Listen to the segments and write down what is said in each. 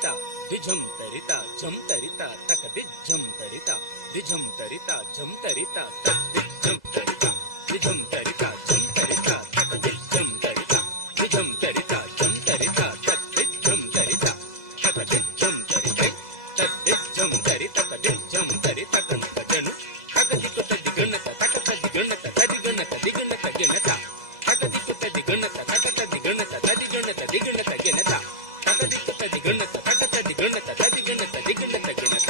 తరిత దిజం తరిత జం తరిత తక దిజం తరిత దిజం తరిత జం తరిత తక దిజం తరిత దిజం తరిత జం తరిత తక దిజం తరిత దిజం తరిత జం తరిత తక దిజం తరిత తక దిజం తరిత తక దిజం తరిత తక దిజం తరిత కనుక జను తక దిక్కు తది గణత తక తది గణత తది గణత దిగణత గణత తక దిక్కు తది గణత తక తది గణత తది గణత దిగణత గణత తక దిక్కు తది గణత తక తది గణత తది గణత దిగణత గణత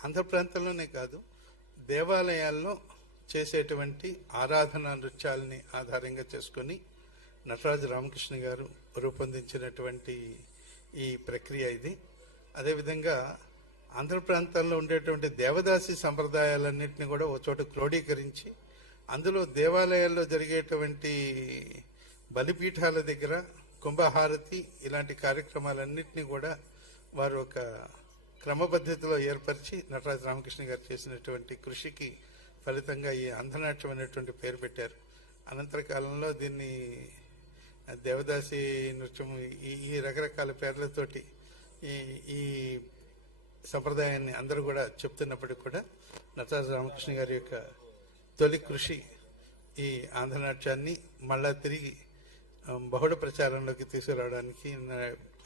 ఆంధ్ర ప్రాంతంలోనే కాదు, దేవాలయాల్లో చేసేటువంటి ఆరాధనా నృత్యాలని ఆధారంగా చేసుకొని నటరాజు రామకృష్ణ గారు రూపొందించినటువంటి ఈ ప్రక్రియ ఇది. అదేవిధంగా ఆంధ్ర ప్రాంతాల్లో ఉండేటువంటి దేవదాసి సంప్రదాయాలన్నింటినీ కూడా ఒక చోట క్రోడీకరించి అందులో దేవాలయాల్లో జరిగేటువంటి బలిపీఠాల దగ్గర కుంభహారతి ఇలాంటి కార్యక్రమాలన్నింటినీ కూడా వారు ఒక క్రమపద్ధతిలో ఏర్పరిచి నటరాజు రామకృష్ణ గారు చేసినటువంటి కృషికి ఫలితంగా ఈ అంధనాట్యం అనేటువంటి పేరు పెట్టారు. అనంతర కాలంలో దీన్ని దేవదాసి నృత్యం ఈ రకరకాల పేర్లతోటి ఈ సంప్రదాయాన్ని అందరూ కూడా చెప్తున్నప్పటికీ కూడా నటరాజు రామకృష్ణ గారి యొక్క తొలి కృషి ఈ ఆంధ్రనాట్యాన్ని మళ్ళా తిరిగి బహుళ ప్రచారంలోకి తీసుకురావడానికి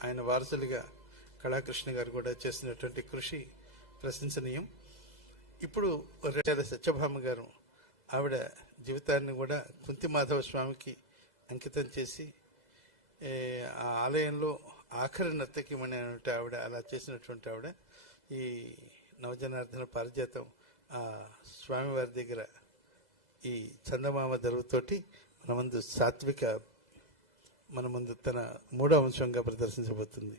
ఆయన వారసులుగా కళాకృష్ణ గారు కూడా చేసినటువంటి కృషి ప్రశంసనీయం. ఇప్పుడు సత్యభామ గారు ఆవిడ జీవితాన్ని కూడా కుంతి మాధవ స్వామికి అంకితం చేసి ఆ ఆలయంలో ఆఖరి నర్తకిమణి అంటే ఆవిడ అలా చేసినటువంటి ఆవిడ ఈ నవజనార్దన పారిజాతం ఆ స్వామివారి దగ్గర ఈ చందమామ దరువుతోటి మన ముందు తన 3వ అంశంగా ప్రదర్శించబోతుంది.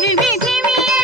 धिमी धिमी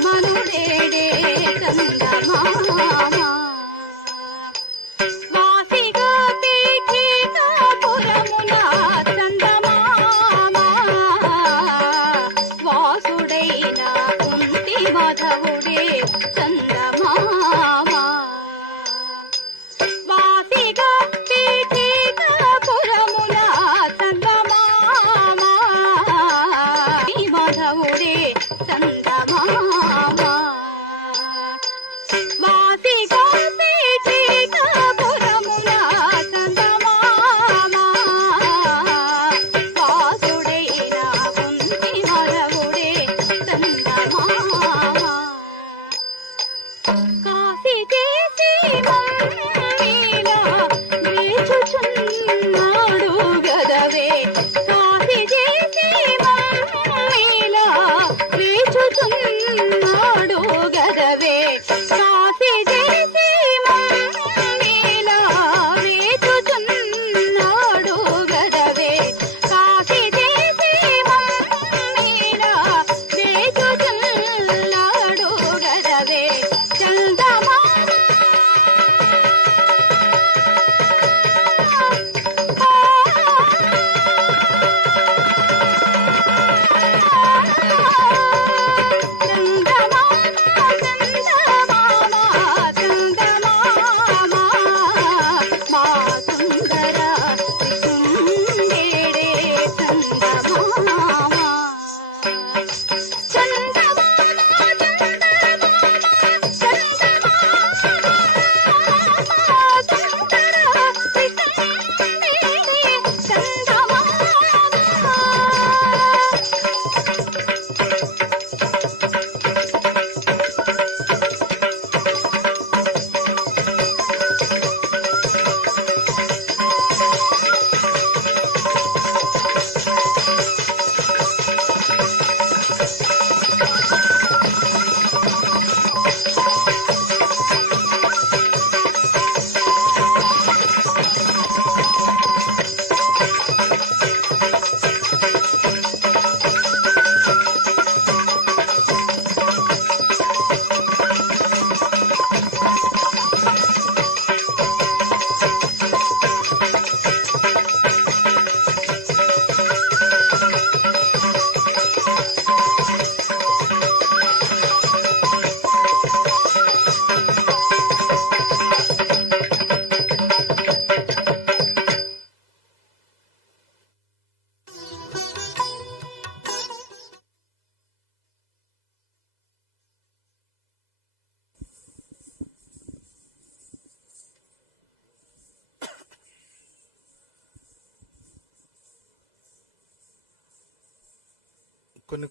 రమణుడేడే చందమామ వాసిగా పీఠికాపురమున చందమామ వాసుడైన కుంతి మాధవుడే చందమామ వాసిగా పీఠికాపురమున చందమామ మాధవుడే చందమామ వాసిగా పీఠికాపురమున చందమామ వాసుడైన కుంతి మాధవుడే చందమామ కాశీ చేసి మమ్మీలా వేచుచున్నాడు గదవే కాశీ చేసి మమ్మీలా వేచుచున్నాడు గదవే కాశీ చేసి మమ్మీలా వేచుచున్నాడు గదవే కాశీ చేసి మమ్మీలా వేచుచున్నాడు గదవే చందమామ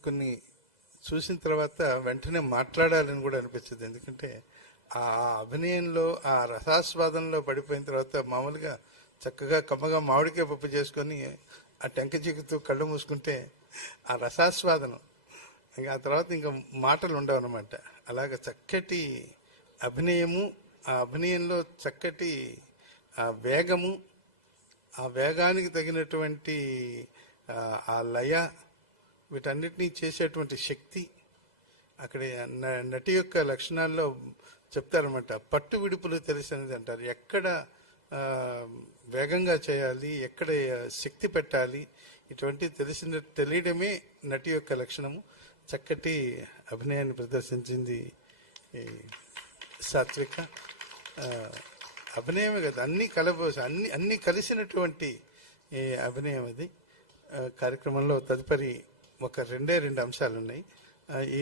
కొన్ని చూసిన తర్వాత వెంటనే మాట్లాడాలని కూడా అనిపించదు. ఎందుకంటే ఆ అభినయంలో ఆ రసాస్వాదంలో పడిపోయిన తర్వాత మామూలుగా చక్కగా కమ్మగా మామిడికాయ పప్పు చేసుకొని ఆ టెంక చిక్కుతూ కళ్ళు మూసుకుంటే ఆ రసాస్వాదనం ఇంకా ఆ తర్వాత ఇంకా మాటలు ఉండవు అనమాట. అలాగ చక్కటి అభినయము, ఆ అభినయంలో చక్కటి ఆ వేగము, ఆ వేగానికి తగినటువంటి ఆ లయ, వీటన్నిటినీ చేసేటువంటి శక్తి అక్కడ నటి యొక్క లక్షణాల్లో చెప్తారన్నమాట. పట్టు విడుపులు తెలిసినది అంటారు. ఎక్కడ వేగంగా చేయాలి, ఎక్కడ శక్తి పెట్టాలి, ఇటువంటి తెలియడమే నటి యొక్క లక్షణము. చక్కటి అభినయాన్ని ప్రదర్శించింది సాత్విక. అభినయమే కదా, అన్ని కలబోసి అన్ని కలిసినటువంటి అభినయం అది. కార్యక్రమంలో తదుపరి ఒక 2 అంశాలు ఉన్నాయి.